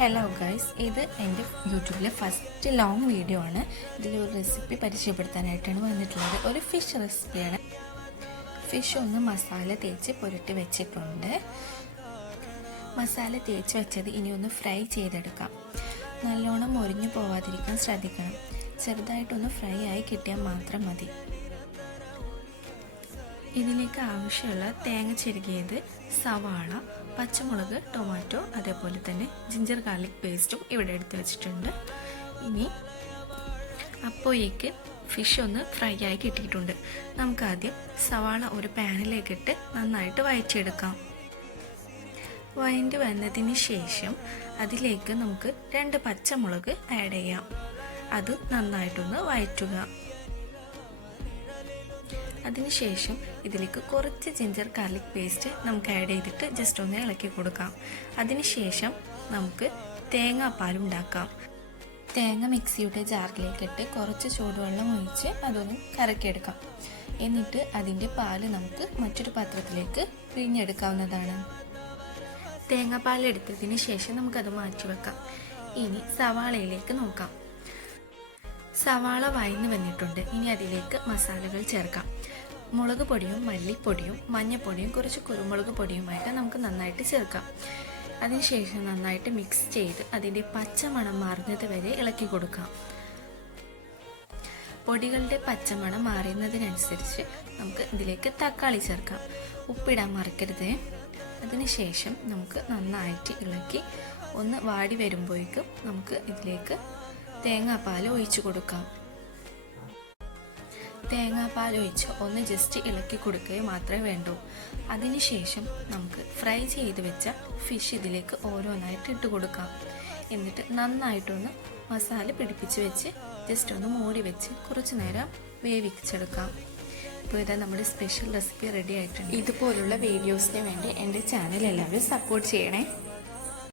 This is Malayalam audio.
ഹലോ ഗൈസ്, ഇത് എൻ്റെ യൂട്യൂബിലെ ഫസ്റ്റ് ലോങ് വീഡിയോ ആണ്. ഇതിലൊരു റെസിപ്പി പരിചയപ്പെടുത്താനായിട്ടാണ് വന്നിട്ടുള്ളത്. ഒരു ഫിഷ് റെസിപ്പിയാണ്. ഫിഷ് ഒന്ന് മസാല തേച്ച് പുരട്ടി വെച്ചിട്ടുണ്ട്. മസാല തേച്ച് വെച്ചത് ഇനി ഒന്ന് ഫ്രൈ ചെയ്തെടുക്കാം. നല്ലോണം മൊരിഞ്ഞു പോവാതിരിക്കാൻ ശ്രദ്ധിക്കണം. ചെറുതായിട്ടൊന്ന് ഫ്രൈ ആയി കിട്ടിയാൽ മാത്രം മതി. ഇതിലേക്ക് ആവശ്യമുള്ള തേങ്ങ ചിരകിയത്, സവാള, പച്ചമുളക്, ടൊമാറ്റോ, അതേപോലെ തന്നെ ജിഞ്ചർ ഗാർലിക് പേസ്റ്റും ഇവിടെ എടുത്ത് വെച്ചിട്ടുണ്ട്. ഇനി അപ്പോഴേക്ക് ഫിഷ് ഒന്ന് ഫ്രൈ ആയി കിട്ടിയിട്ടുണ്ട്. നമുക്കാദ്യം സവാള ഒരു പാനിലേക്കിട്ട് നന്നായിട്ട് വഴറ്റിയെടുക്കാം. വഴറ്റി വന്നതിന് ശേഷം അതിലേക്ക് നമുക്ക് 2 പച്ചമുളക് ആഡ് ചെയ്യാം. അത് നന്നായിട്ടൊന്ന് വഴറ്റുക. അതിനുശേഷം ഇതിലേക്ക് കുറച്ച് ജിഞ്ചർ ഗാർലിക് പേസ്റ്റ് നമുക്ക് ആഡ് ചെയ്തിട്ട് ജസ്റ്റ് ഒന്ന് ഇളക്കി കൊടുക്കാം. അതിനുശേഷം നമുക്ക് തേങ്ങാപ്പാൽ ഉണ്ടാക്കാം. തേങ്ങ മിക്സിയുടെ ജാറിലേക്കിട്ട് കുറച്ച് ചൂടുവെള്ളം ഒഴിച്ച് അതൊന്ന് കറക്കിയെടുക്കാം. എന്നിട്ട് അതിൻ്റെ പാല് നമുക്ക് മറ്റൊരു പാത്രത്തിലേക്ക് പിഴിഞ്ഞെടുക്കാവുന്നതാണ്. തേങ്ങാപ്പാൽ എടുത്തതിന് ശേഷം നമുക്കത് മാറ്റി വെക്കാം. ഇനി സവാളയിലേക്ക് നോക്കാം. സവാള വഴന്ന് വന്നിട്ടുണ്ട്. ഇനി അതിലേക്ക് മസാലകൾ ചേർക്കാം. മുളക് പൊടിയും മല്ലിപ്പൊടിയും മഞ്ഞൾപ്പൊടിയും കുറച്ച് കുരുമുളക് പൊടിയുമായിട്ട് നമുക്ക് നന്നായിട്ട് ചേർക്കാം. അതിനുശേഷം നന്നായിട്ട് മിക്സ് ചെയ്ത് അതിൻ്റെ പച്ചമണം മാറുന്നത് വരെ ഇളക്കി കൊടുക്കാം. പൊടികളുടെ പച്ചമണം മാറുന്നതിനനുസരിച്ച് നമുക്ക് ഇതിലേക്ക് തക്കാളി ചേർക്കാം. ഉപ്പിടാൻ മറക്കരുത്. അതിനുശേഷം നമുക്ക് നന്നായിട്ട് ഇളക്കി ഒന്ന് വാടി വരുമ്പോഴേക്കും നമുക്ക് ഇതിലേക്ക് തേങ്ങാപ്പാൽ ഒഴിച്ചു കൊടുക്കാം. തേങ്ങാപ്പാൽ ഒഴിച്ച് ഒന്ന് ജസ്റ്റ് ഇളക്കി കൊടുക്കുക മാത്രമേ വേണ്ടൂ. അതിനുശേഷം നമുക്ക് ഫ്രൈ ചെയ്ത് വെച്ച ഫിഷ് ഇതിലേക്ക് ഓരോന്നായിട്ട് ഇട്ട് കൊടുക്കാം. എന്നിട്ട് നന്നായിട്ടൊന്ന് മസാല പിടിപ്പിച്ച് വെച്ച് ജസ്റ്റ് ഒന്ന് മൂടി വെച്ച് കുറച്ച് നേരം വേവിച്ചെടുക്കാം. ഇപ്പോൾ ഇതാ നമ്മുടെ സ്പെഷ്യൽ റെസിപ്പി റെഡി ആയിട്ടുണ്ട്. ഇതുപോലുള്ള വീഡിയോസിന് വേണ്ടി എൻ്റെ ചാനൽ എല്ലാവരും സപ്പോർട്ട് ചെയ്യണേ.